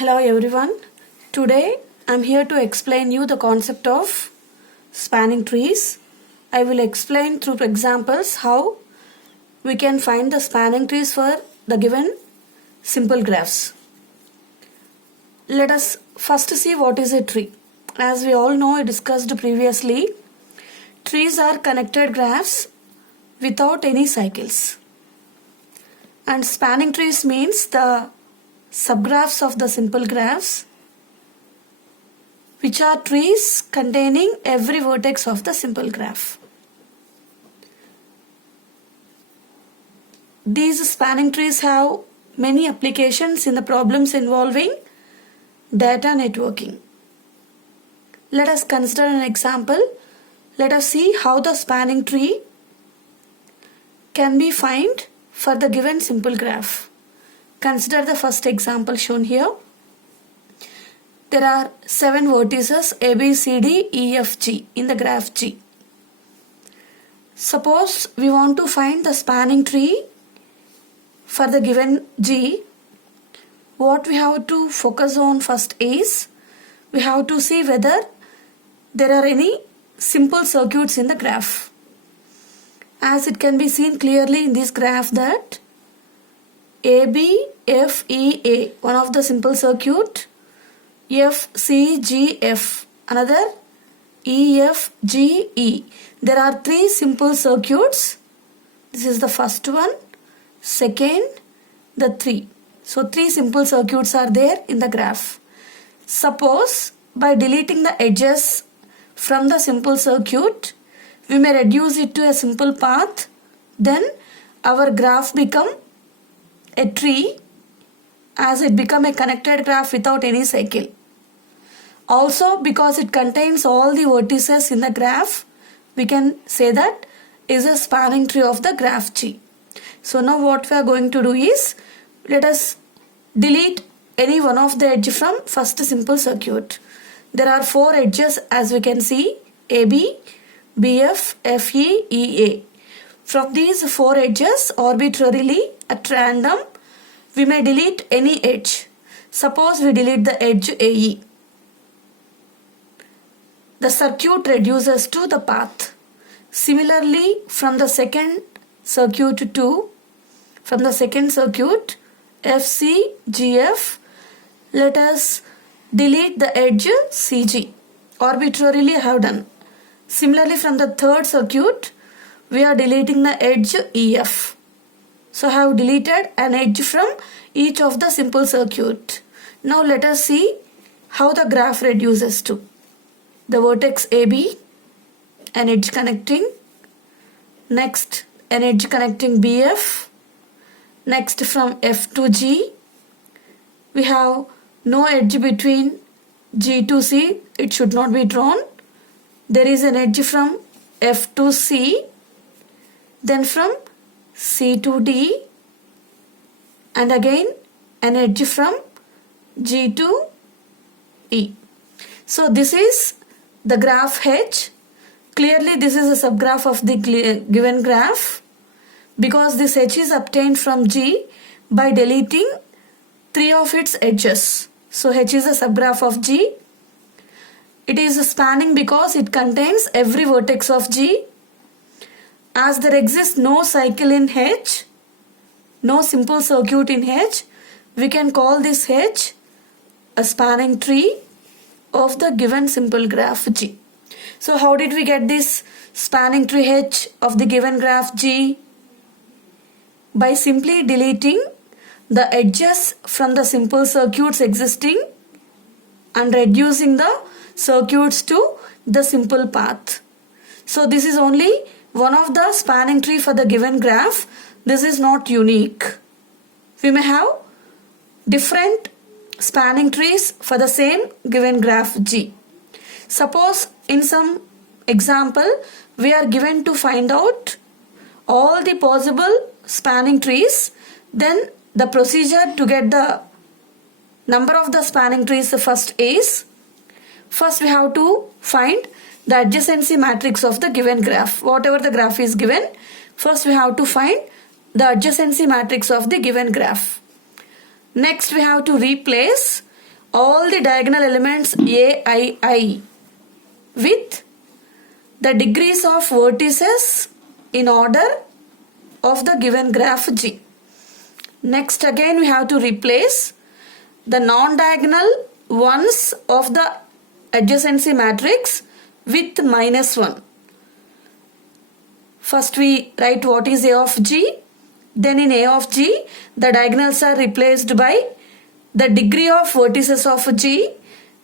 Hello everyone. Today I'm here to explain you the concept of spanning trees. I will explain through examples how we can find the spanning trees for the given simple graphs. Let us first see what is a tree. As we all know, I discussed previously, trees are connected graphs without any cycles. And spanning trees means the subgraphs of the simple graphs, which are trees containing every vertex of the simple graph. These spanning trees have many applications in the problems involving data networking. Let us consider an example. Let us see how the spanning tree can be found for the given simple graph. Consider the first example shown here. There are 7 vertices A, B, C, D, E, F, G in the graph G. Suppose we want to find the spanning tree for the given G. What we have to focus on first is we have to see whether there are any simple circuits in the graph. As it can be seen clearly in this graph that A, B, F, E, A, one of the simple circuit, F, C, G, F, another, E, F, G, E. There are 3 simple circuits. This is the first one, second, the 3. So 3 simple circuits are there in the graph. Suppose by deleting the edges from the simple circuit, we may reduce it to a simple path, then our graph become a tree, as it become a connected graph without any cycle. Also, because it contains all the vertices in the graph, we can say that is a spanning tree of the graph G. So now what we are going to do is, let us delete any one of the edge from first simple circuit. There are 4 edges as we can see, AB, BF, FE, EA. From these 4 edges, arbitrarily at random, we may delete any edge. Suppose we delete the edge AE. The circuit reduces to the path. Similarly, from the second circuit FC, GF, let us delete the edge CG. Arbitrarily I have done. Similarly, from the third circuit, we are deleting the edge EF. So I have deleted an edge from each of the simple circuit. Now let us see how the graph reduces to. The vertex AB, an edge connecting. Next, an edge connecting BF. Next, from F to G, we have no edge between G to C. It should not be drawn. There is an edge from F to C. Then from C to D, and again an edge from G to E. So this is the graph H. Clearly this is a subgraph of the given graph, because this H is obtained from G by deleting 3 of its edges. So H is a subgraph of G. It is spanning because it contains every vertex of G. As there exists no cycle in H, no simple circuit in H, we can call this H a spanning tree of the given simple graph G. So how did we get this spanning tree H of the given graph G? By simply deleting the edges from the simple circuits existing and reducing the circuits to the simple path. So this is only one of the spanning tree for the given graph. This is not unique. We may have different spanning trees for the same given graph G. Suppose in some example we are given to find out all the possible spanning trees, then the procedure to get the number of the spanning trees first we have to find the adjacency matrix of the given graph. Whatever the graph is given, first we have to find the adjacency matrix of the given graph. Next we have to replace all the diagonal elements aii with the degrees of vertices in order of the given graph G. Next again we have to replace the non-diagonal ones of the adjacency matrix with -1. First we write what is A of G. Then in A of G, the diagonals are replaced by the degree of vertices of G.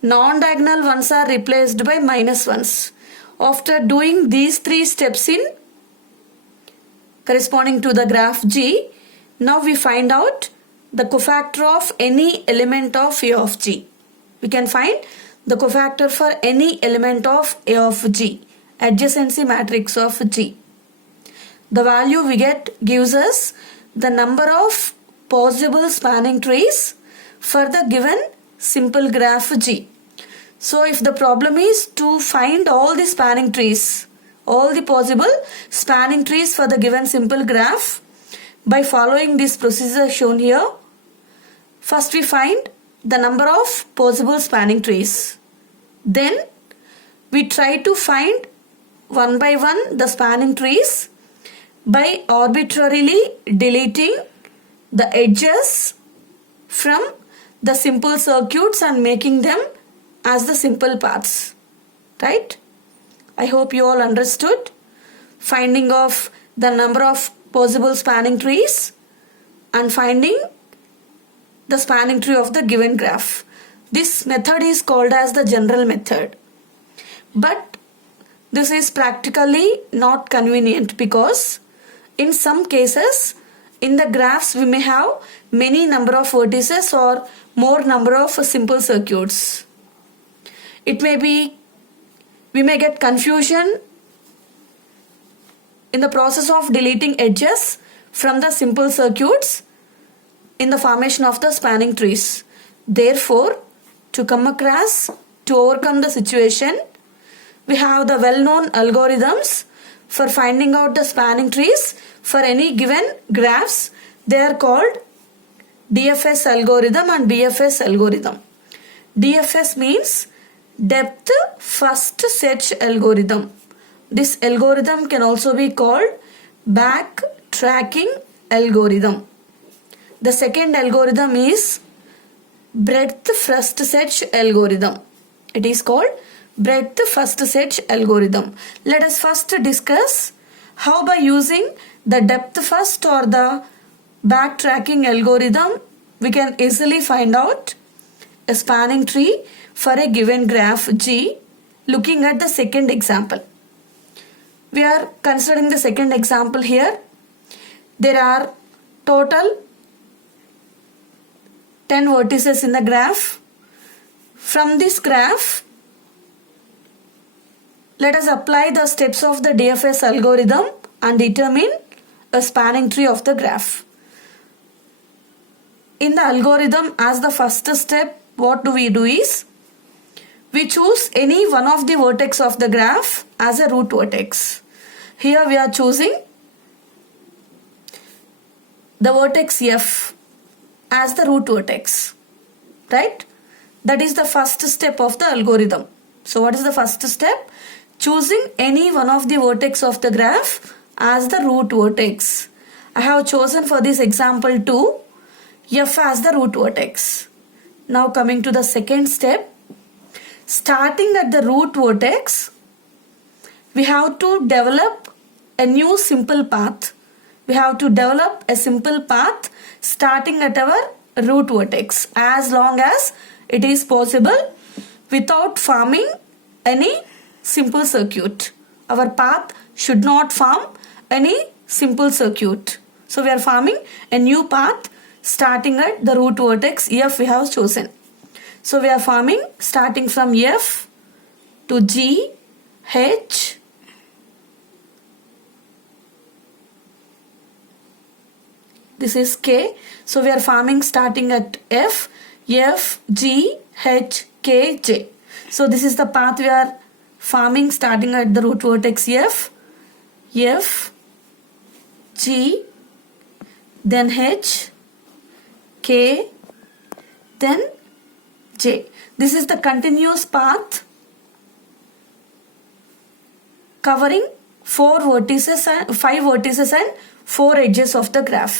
Non-diagonal ones are replaced by -1s. After doing these three steps in corresponding to the graph G, now we find out the cofactor of any element of A of G. We can find the cofactor for any element of A of G, adjacency matrix of G. The value we get gives us the number of possible spanning trees for the given simple graph G. So if the problem is to find all the spanning trees, all the possible spanning trees for the given simple graph, by following this procedure shown here, first we find the number of possible spanning trees. Then we try to find one by one the spanning trees by arbitrarily deleting the edges from the simple circuits and making them as the simple paths. Right? I hope you all understood finding of the number of possible spanning trees and finding the spanning tree of the given graph. This method is called as the general method. But this is practically not convenient because in some cases in the graphs we may have many number of vertices or more number of simple circuits. It may be, we may get confusion in the process of deleting edges from the simple circuits in the formation of the spanning trees. Therefore, to overcome the situation, we have the well-known algorithms for finding out the spanning trees for any given graphs. They are called DFS algorithm and BFS algorithm. DFS means depth first search algorithm. This algorithm can also be called backtracking algorithm. The second algorithm is breadth first search algorithm. It is called breadth first search algorithm. Let us first discuss how by using the depth first or the backtracking algorithm we can easily find out a spanning tree for a given graph G, looking at the second example. We are considering the second example here. There are total 10 vertices in the graph. From this graph, let us apply the steps of the DFS algorithm and determine a spanning tree of the graph. In the algorithm, as the first step, what do is we choose any one of the vertex of the graph as a root vertex. Here we are choosing the vertex F as the root vertex, right? That is the first step of the algorithm. So what is the first step? Choosing any one of the vertex of the graph as the root vertex. I have chosen for this example 2 F as the root vertex. Now coming to the second step, starting at the root vertex, we have to develop a new simple path. We have to develop a simple path starting at our root vertex as long as it is possible without forming any simple circuit. Our path should not form any simple circuit. So we are forming a new path starting at the root vertex F we have chosen. So we are forming starting from F to G, H, this is K. So we are forming starting at F, G, H, K, J. So this is the path we are forming starting at the root vertex F, G, then H, K, then J. j. This is the continuous path covering 5 vertices and 4 edges of the graph.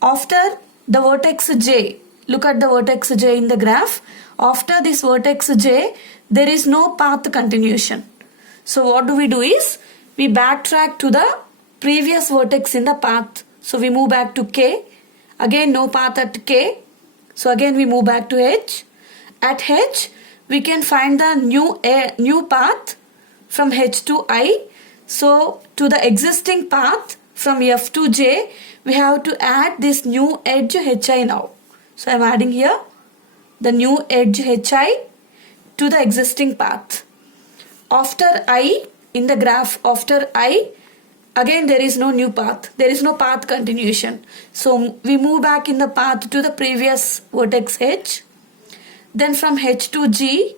After the vertex j, look at the vertex j in the graph. After this vertex j, there is no path continuation. So what do we do is, we backtrack to the previous vertex in the path. So we move back to k. Again no path at k. So again we move back to h. At h, we can find the new path from h to I. So to the existing path from f to j, we have to add this new edge hi now. So I am adding here the new edge hi to the existing path. After I, in the graph after I, again there is no new path. There is no path continuation. So we move back in the path to the previous vertex h. Then from h to g.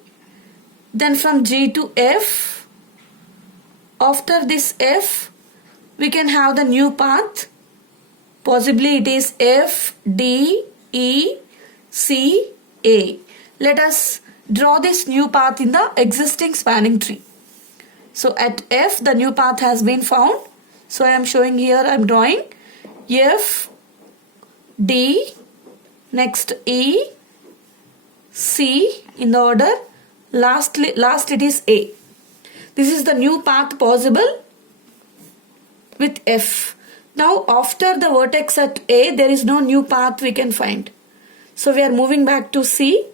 Then from g to f. After this f, we can have the new path. Possibly it is f, d, e, c, a. Let us draw this new path in the existing spanning tree. So at f, the new path has been found. So I am showing here, I am drawing f, d, next e, c in the order. Last it is a. This is the new path possible with f. Now after the vertex at a, there is no new path we can find. So we are moving back to c.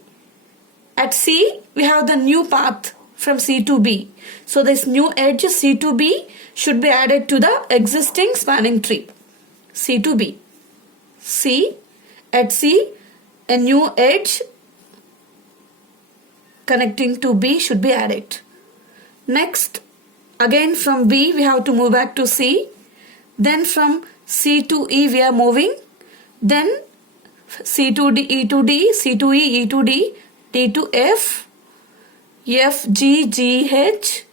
At c, we have the new path from c to b. So this new edge c to b should be added to the existing spanning tree. C to b. C, at c, a new edge connecting to b should be added. Next, again from b we have to move back to c. Then from c to e we are moving. Then c to d, e to d, c to e, e to d, d to f, f, g, g, h,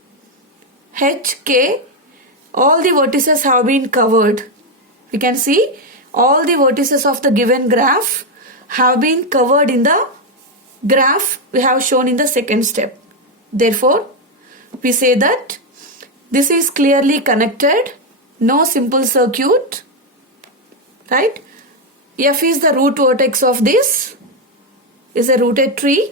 h, k. All the vertices have been covered. We can see all the vertices of the given graph have been covered in the graph we have shown in the second step. Therefore, we say that this is clearly connected, no simple circuit, right? F is the root vertex of this, is a rooted tree.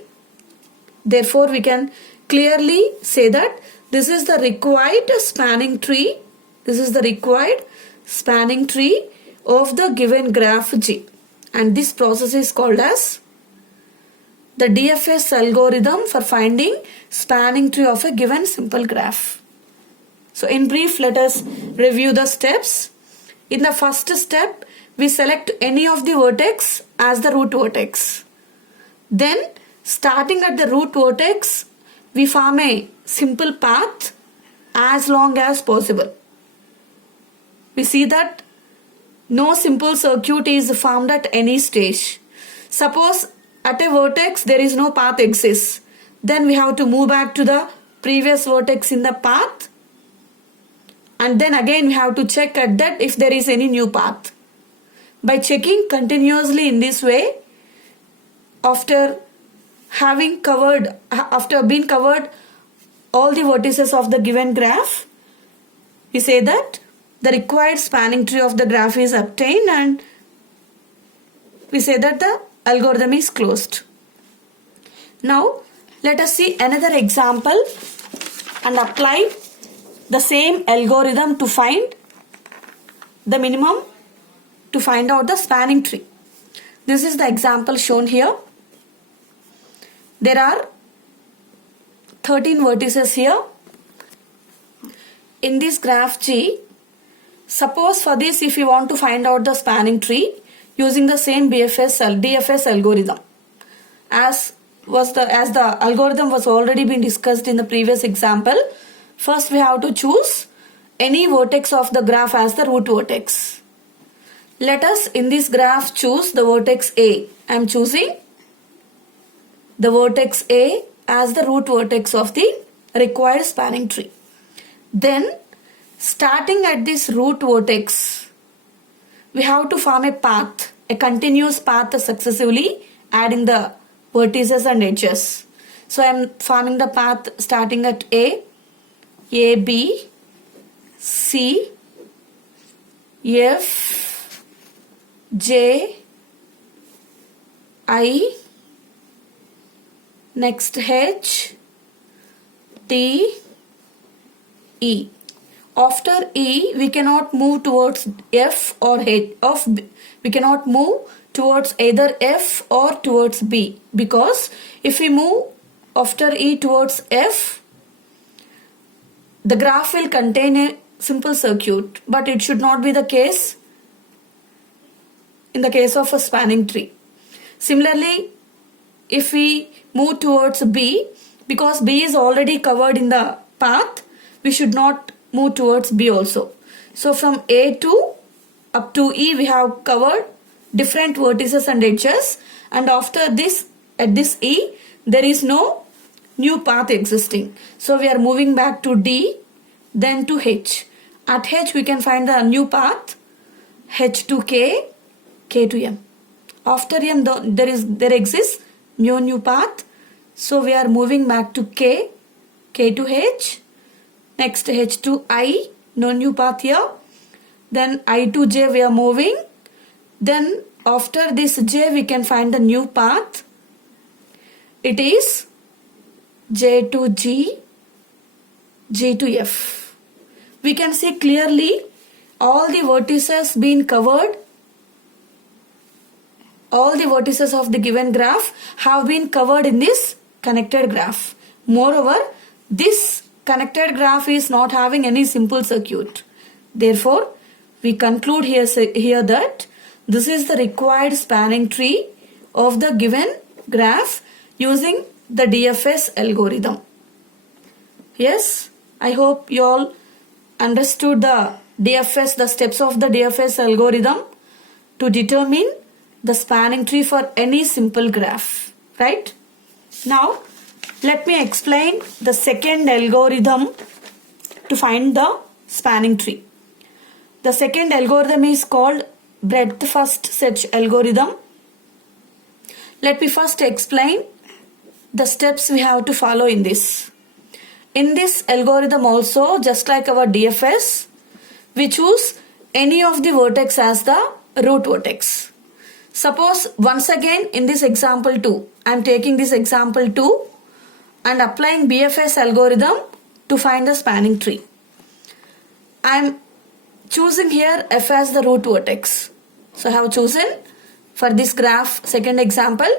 Therefore, we can clearly say that this is the required spanning tree. This is the required spanning tree of the given graph G. And this process is called as the DFS algorithm for finding spanning tree of a given simple graph. So in brief, let us review the steps. In the first step, we select any of the vertex as the root vertex. Then, starting at the root vertex, we form a simple path as long as possible. We see that no simple circuit is formed at any stage. Suppose at a vertex there is no path exists. Then we have to move back to the previous vertex in the path. And then again we have to check at that if there is any new path. By checking continuously in this way, after being covered all the vertices of the given graph, we say that the required spanning tree of the graph is obtained and we say that the algorithm is closed. Now let us see another example and apply the same algorithm to find the minimum, to find out the spanning tree. This is the example shown here. There are 13 vertices here. In this graph G, suppose for this if you want to find out the spanning tree using the same DFS algorithm, as the algorithm was already been discussed in the previous example, first we have to choose any vertex of the graph as the root vertex. Let us in this graph choose the vertex A. I am choosing the vertex A as the root vertex of the required spanning tree. Then, starting at this root vertex, we have to form a path, a continuous path successively, adding the vertices and edges. So I am forming the path starting at A, B, C, F, J, I, next H, T, E. After E, we cannot move towards F or H. We cannot move towards either F or towards B, because if we move after E towards F, the graph will contain a simple circuit, but it should not be the case in the case of a spanning tree. Similarly, if we move towards B, because B is already covered in the path, we should not move towards B also. So from A to up to E, we have covered different vertices and edges, and after this, at this E, there is no new path existing. So we are moving back to D, then to H. At H, we can find the new path, H to K, K to M. After M, there exists no new path. So we are moving back to K, K to H, next H to I, no new path here. Then I to J we are moving. Then after this J we can find the new path. It is J to G, G to F. We can see clearly all the vertices being covered. All the vertices of the given graph have been covered in this connected graph. Moreover, this connected graph is not having any simple circuit. Therefore, we conclude here that this is the required spanning tree of the given graph using the DFS algorithm. Yes, I hope you all understood the steps of the DFS algorithm to determine the spanning tree for any simple graph, right? Now, let me explain the second algorithm to find the spanning tree. The second algorithm is called breadth first search algorithm. Let me first explain the steps we have to follow in this. In this algorithm also, just like our DFS, we choose any of the vertex as the root vertex. Suppose once again in this example 2, I am taking this example 2 and applying BFS algorithm to find the spanning tree. I am choosing here F as the root vertex. So I have chosen for this graph second example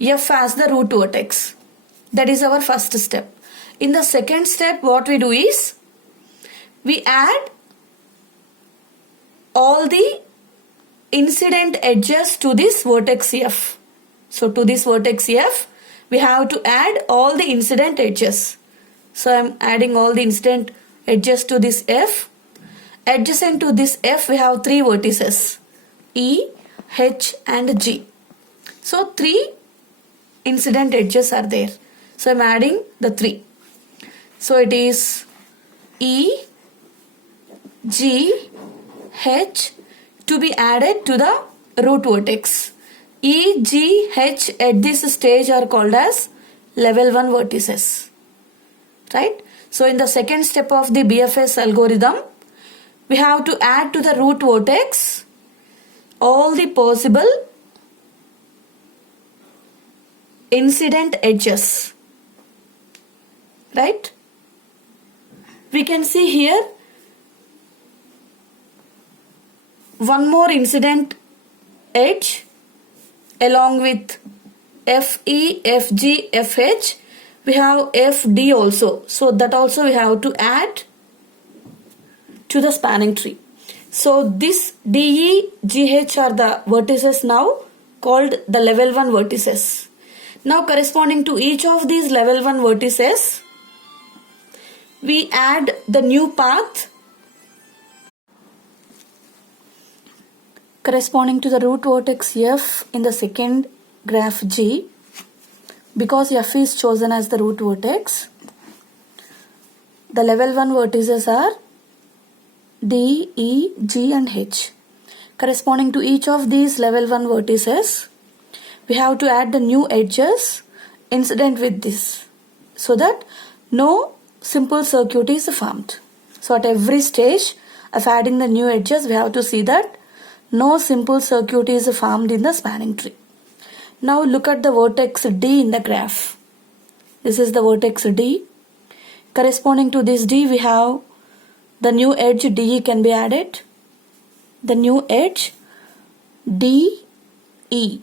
F as the root vertex. That is our first step. In the second step, what we do is we add all the incident edges to this vertex F. So to this vertex F, we have to add all the incident edges. So I am adding all the incident edges to this F. Adjacent to this F, we have three vertices, E, H and G. So three incident edges are there. So I am adding the three. So it is E, G, H to be added to the root vertex. E, G, H at this stage are called as level 1 vertices. Right? So in the second step of the BFS algorithm, we have to add to the root vertex all the possible incident edges. Right? We can see here one more incident edge along with FE, FG, FH. We have FD also. So that also we have to add to the spanning tree. So this DE, GH are the vertices now called the level 1 vertices. Now corresponding to each of these level 1 vertices, we add the new path corresponding to the root vertex F in the second graph G. Because F is chosen as the root vertex, the level 1 vertices are D, E, G and H. Corresponding to each of these level 1 vertices, we have to add the new edges incident with this, so that no simple circuit is formed. So at every stage of adding the new edges, we have to see that no simple circuit is formed in the spanning tree. Now look at the vertex D in the graph. This is the vertex D. Corresponding to this D, we have the new edge DE can be added. The new edge DE.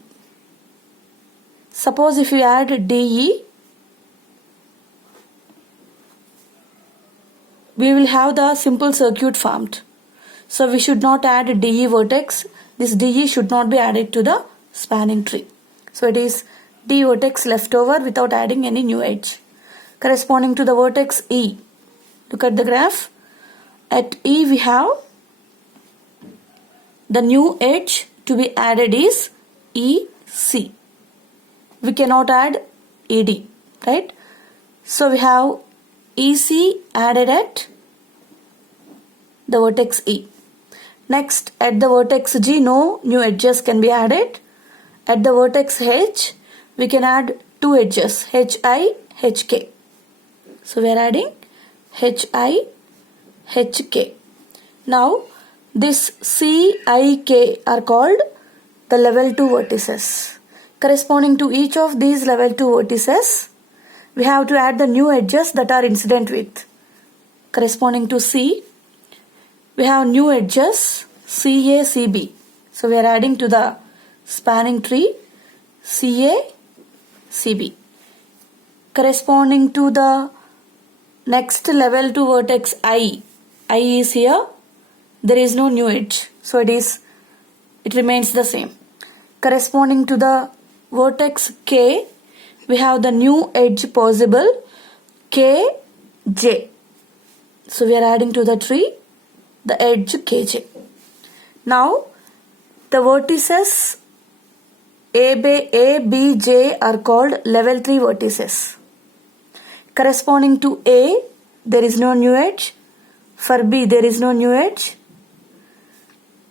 Suppose if you add DE, we will have the simple circuit formed. So we should not add DE vertex. This DE should not be added to the spanning tree. So it is D vertex left over without adding any new edge. Corresponding to the vertex E. Look at the graph. At E we have the new edge to be added is EC. We cannot add ED, right? So we have EC added at the vertex E. Next, at the vertex G, no new edges can be added. At the vertex H, we can add two edges, HI, HK. So we are adding HI, HK. Now, this CIK are called the level 2 vertices. Corresponding to each of these level 2 vertices, we have to add the new edges that are incident with. Corresponding to C, we have new edges CA, CB. So we are adding to the spanning tree CA, CB. Corresponding to the next level 2 vertex I is here. There is no new edge. So it remains the same. Corresponding to the vertex K, we have the new edge possible KJ. So we are adding to the tree the edge KJ. Now the vertices A, B, J are called level 3 vertices. Corresponding to A, there is no new edge. For B, there is no new edge.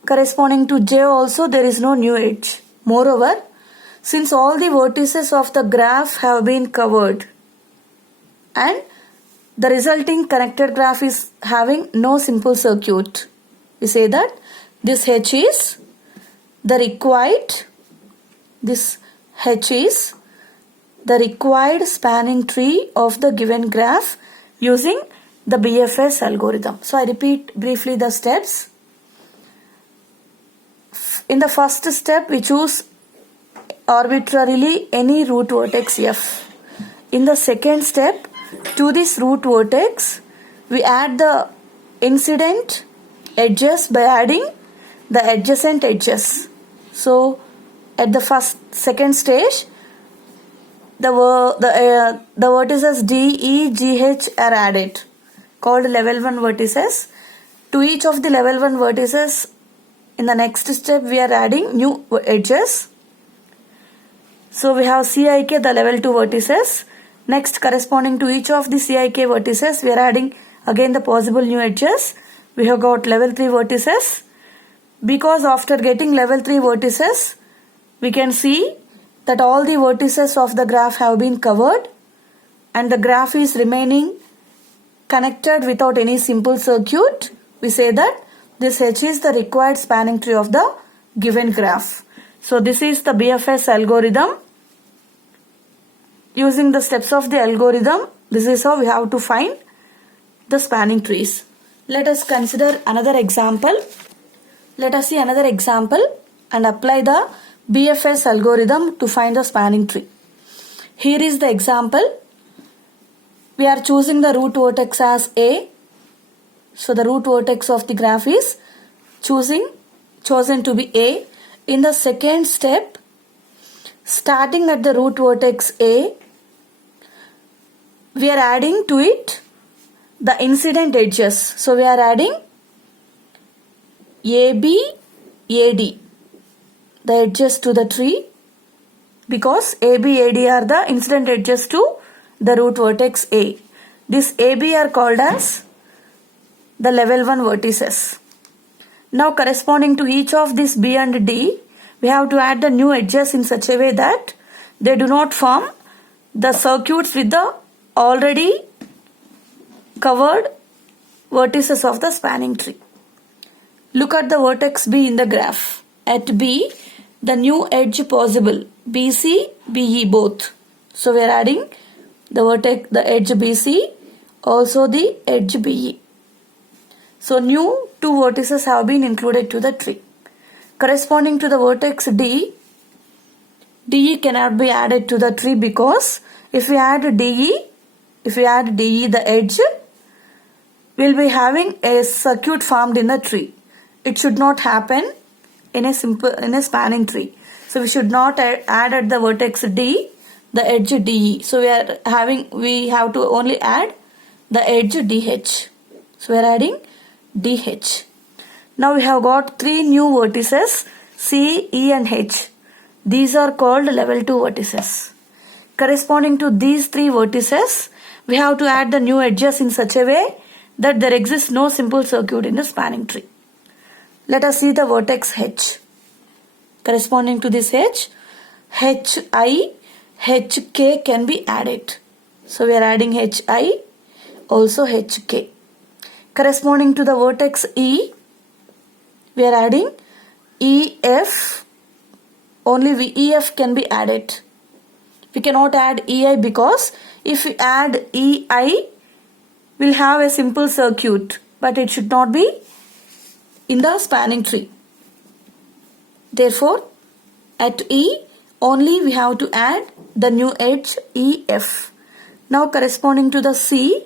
Corresponding to J also, there is no new edge. Moreover, since all the vertices of the graph have been covered and the resulting connected graph is having no simple circuit, we say that this H is the required spanning tree of the given graph using the BFS algorithm. So I repeat briefly the steps. In the first step, we choose arbitrarily any root vertex F. In the second step, to this root vertex, we add the incident edges by adding the adjacent edges. So at the second stage, the vertices D, E, G, H are added, called level 1 vertices. To each of the level 1 vertices, in the next step, we are adding new edges. So we have CIK, the level 2 vertices. Next, corresponding to each of the CIK vertices, we are adding again the possible new edges. We have got level 3 vertices. Because after getting level 3 vertices, we can see that all the vertices of the graph have been covered and the graph is remaining connected without any simple circuit. We say that this H is the required spanning tree of the given graph. So this is the BFS algorithm. Using the steps of the algorithm, this is how we have to find the spanning trees. Let us consider another example. Let us see another example and apply the BFS algorithm to find the spanning tree. Here is the example. We are choosing the root vertex as A. So the root vertex of the graph is chosen to be A. In the second step, starting at the root vertex A, we are adding to it the incident edges. So we are adding AB, AD, the edges to the tree, because AB, AD are the incident edges to the root vertex A. This AB are called as the level 1 vertices. Now corresponding to each of this B and D, we have to add the new edges in such a way that they do not form the circuits with the already covered vertices of the spanning tree. Look at the vertex B in the graph. At B, the new edge possible, BC, BE both. So we are adding the vertex, the edge BC, also the edge BE. So new two vertices have been included to the tree. Corresponding to the vertex D, DE cannot be added to the tree because if we add DE, the edge, we'll be having a circuit formed in the tree. It should not happen in a spanning tree. So we should not add at the vertex D the edge DE. So we have to only add the edge DH. So we are adding DH. Now we have got three new vertices C, E and H. These are called level 2 vertices. Corresponding to these three vertices, we have to add the new edges in such a way that there exists no simple circuit in the spanning tree. Let us see the vertex H. Corresponding to this H, HI, HK can be added. So we are adding HI, also HK. Corresponding to the vertex E, we are adding EF, only EF can be added. We cannot add EI because if we add EI, we'll have a simple circuit, but it should not be in the spanning tree. Therefore, at E, only we have to add the new edge EF. Now corresponding to the C,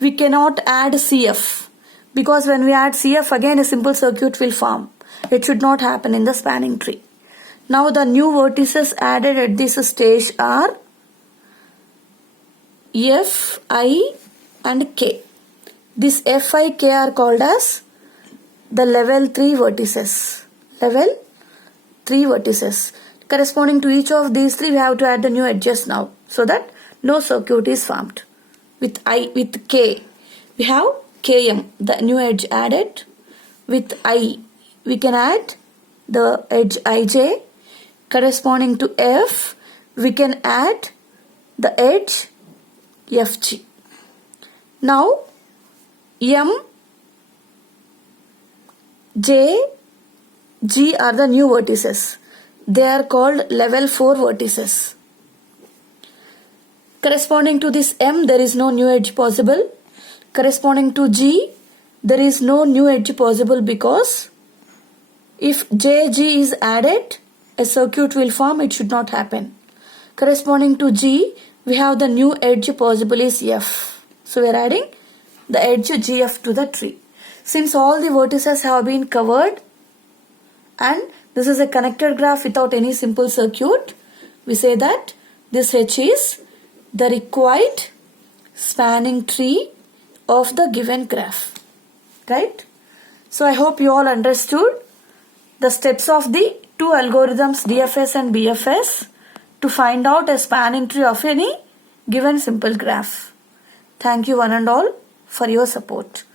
we cannot add CF because when we add CF again a simple circuit will form. It should not happen in the spanning tree. Now the new vertices added at this stage are F, I and K. This F, I, K are called as the level 3 vertices. Level 3 vertices. Corresponding to each of these three, we have to add the new edges now so that no circuit is formed. With K, we have Km, the new edge added. With I, we can add the edge Ij. Corresponding to F, we can add the edge FG. Now, M, J, G are the new vertices. They are called level 4 vertices. Corresponding to this M, there is no new edge possible. Corresponding to G, there is no new edge possible because if JG is added, a circuit will form, it should not happen. Corresponding to G, we have the new edge possible is F. So we are adding the edge GF to the tree. Since all the vertices have been covered and this is a connected graph without any simple circuit, we say that this H is the required spanning tree of the given graph. Right? So I hope you all understood the steps of the two algorithms DFS and BFS to find out a spanning tree of any given simple graph. Thank you one and all for your support.